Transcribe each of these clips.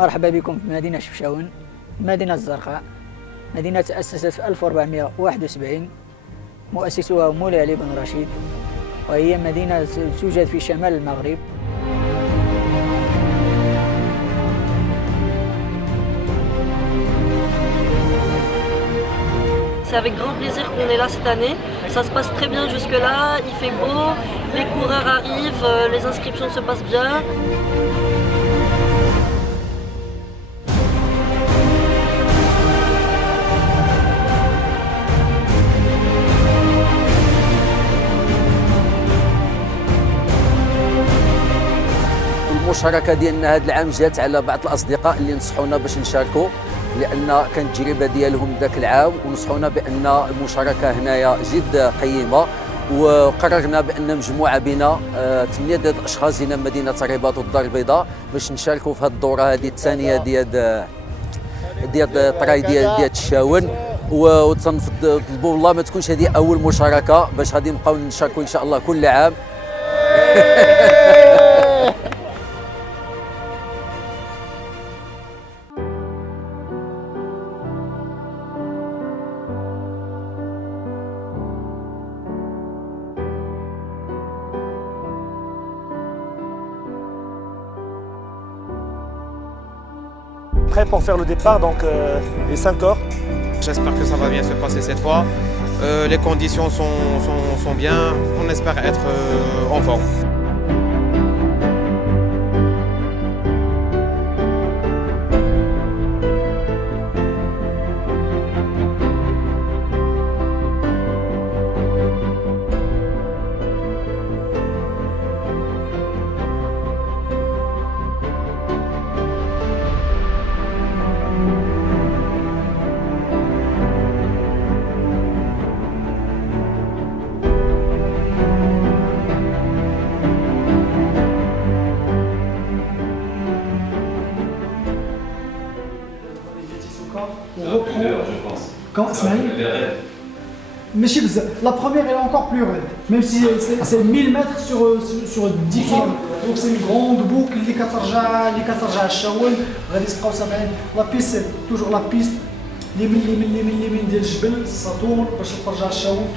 مرحبا بكم في مدينة شفشاون، المدينة الزرقاء. مدينة تأسست في 1471، مؤسسها مولاي علي بن رشيد، وهي مدينة توجد في شمال المغرب. C'est avec grand plaisir qu'on est là cette année. Ça se passe très bien jusque-là, il fait beau, les coureurs arrivent, les inscriptions se passent bien. المشاركة ديالنا هذا العام جات على بعض الأصدقاء اللي نصحونا باش نشاركوا، لأن كانت التجربة ديالهم ذاك العام ونصحونا بأن المشاركة هنايا جد قيمة، وقررنا بأن مجموعة بنا 8 ديال الأشخاص هنا مدينة الرباط والدار البيضاء باش نشاركوا في هذه الدورة هذه الثانية ديال الطراي ديال الشاون، وتنطلبوا والله ما تكونش هذه أول مشاركة، باش غادي نبقاو نشاركوا إن شاء الله كل عام. Prêt pour faire le départ, donc les 5 heures. J'espère que ça va bien se passer cette fois. Les conditions sont bien. On espère être en forme. On reprend. Quand la première elle est encore plus raide, même si c'est 1000 mètres sur 10 km. Donc c'est une grande boucle اللي كترجع الشاون غادي تبقاو سامعين. لا بيست c'est toujours la piste اليمين ديال الجبل ساطور باش ترجع الشاون.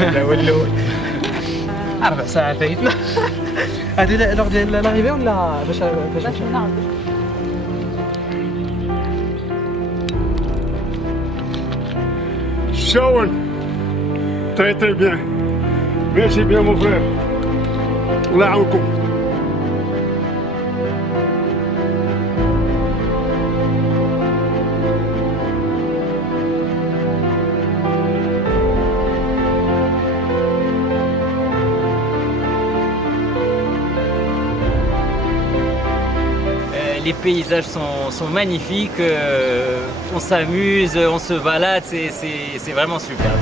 الاول 4 ساعات فايتنا. هذه لوغ ديال لاريفي ولا باش Shawan, très bien. Merci bien mon frère. Allah يعاونكم. Les paysages sont magnifiques, on s'amuse, on se balade, c'est vraiment super.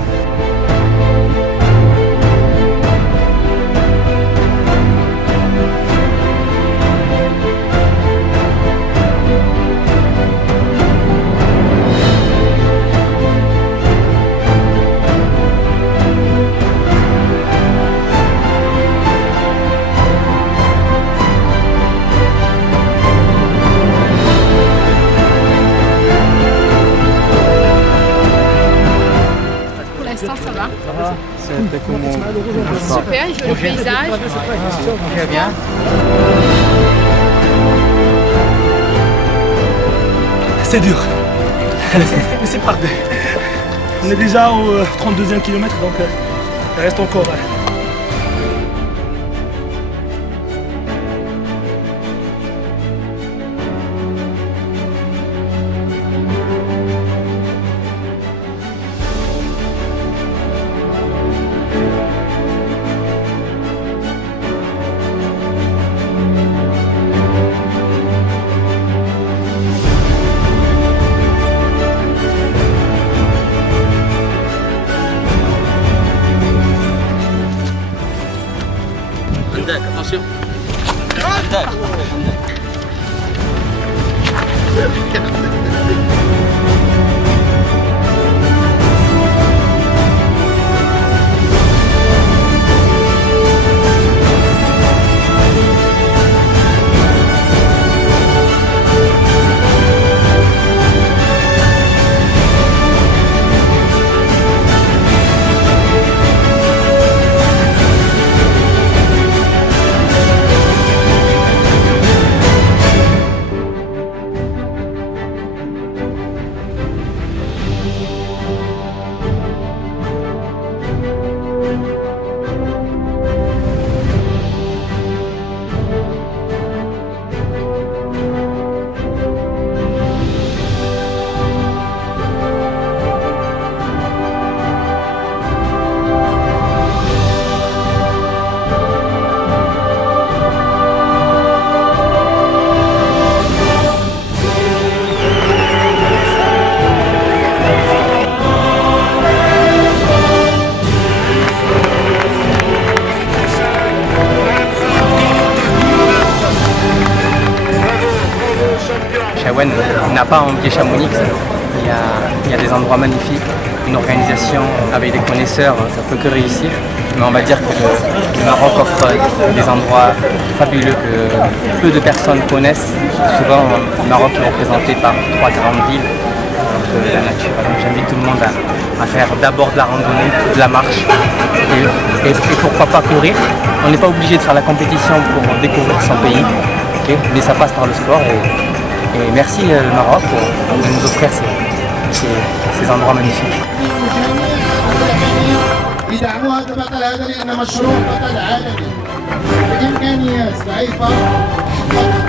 Super, il joue le paysage. Très bien. C'est dur. Mais c'est parfait. On est déjà au 32e kilomètre, donc il reste encore. Attention. Chaouane n'a pas envié Chamonix. Il y a des endroits magnifiques, une organisation avec des connaisseurs, ça peut que réussir. Mais on va dire que le Maroc offre des endroits fabuleux que peu de personnes connaissent. Souvent, le Maroc est représenté par 3 grandes villes de la nature. Donc j'invite tout le monde à faire d'abord de la randonnée, de la marche et pourquoi pas courir. On n'est pas obligé de faire la compétition pour découvrir son pays, okay, mais ça passe par le sport. Et merci le Maroc de nous offrir ces endroits magnifiques. يدعموا هذا البطل هذا لأنه مشروع بطل عالمي بإمكانيات ضعيفة.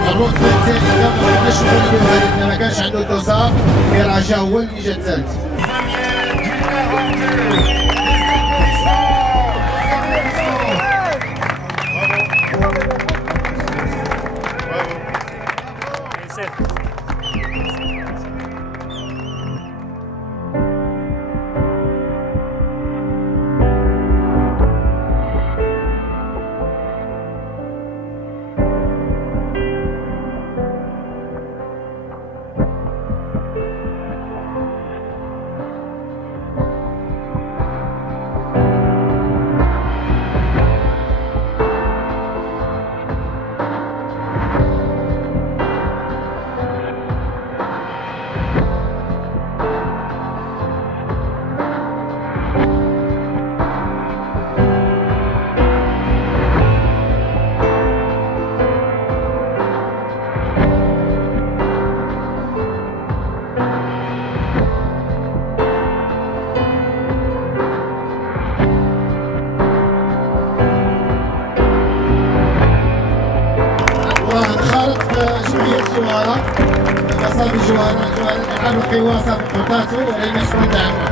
الروت الثاني كان مشغول به ما كانش عنده الدوسار ميراجا هو اللي جا الثالث. صافي جوارة الألعاب القواسة في قطاته ولن يحصل دعمه.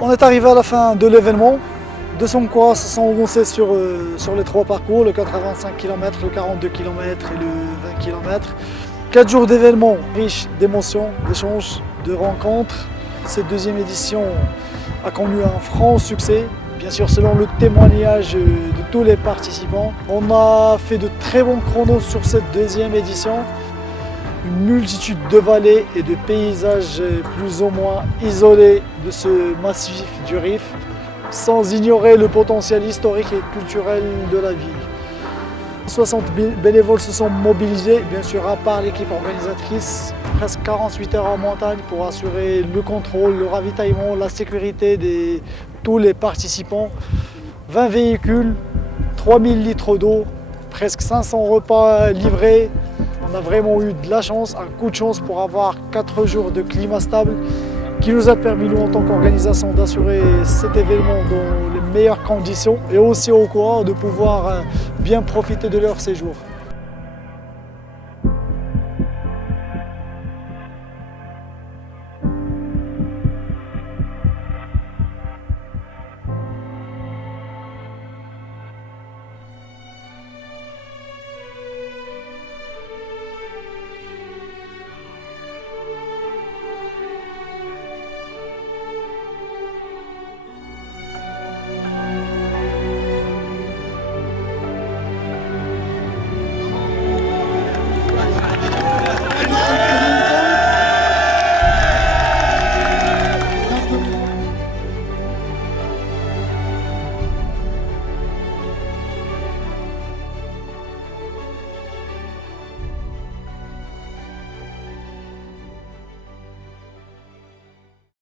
On est arrivé à la fin de l'événement. 200 coureurs se sont avancés sur les 3 parcours, le 85 km, le 42 km et le 20 km. 4 jours d'événements riches d'émotions, d'échanges, de rencontres. Cette deuxième édition a connu un franc succès, bien sûr selon le témoignage de tous les participants. On a fait de très bons chronos sur cette deuxième édition. Une multitude de vallées et de paysages plus ou moins isolés de ce massif du Rif, sans ignorer le potentiel historique et culturel de la ville. 60 bénévoles se sont mobilisés, bien sûr à part l'équipe organisatrice, presque 48 heures en montagne pour assurer le contrôle, le ravitaillement, la sécurité de tous les participants. 20 véhicules, 3000 litres d'eau, presque 500 repas livrés. On a vraiment eu de la chance, un coup de chance pour avoir 4 jours de climat stable qui nous a permis, nous en tant qu'organisation, d'assurer cet événement dans les meilleures conditions et aussi aux coureurs de pouvoir bien profiter de leur séjour.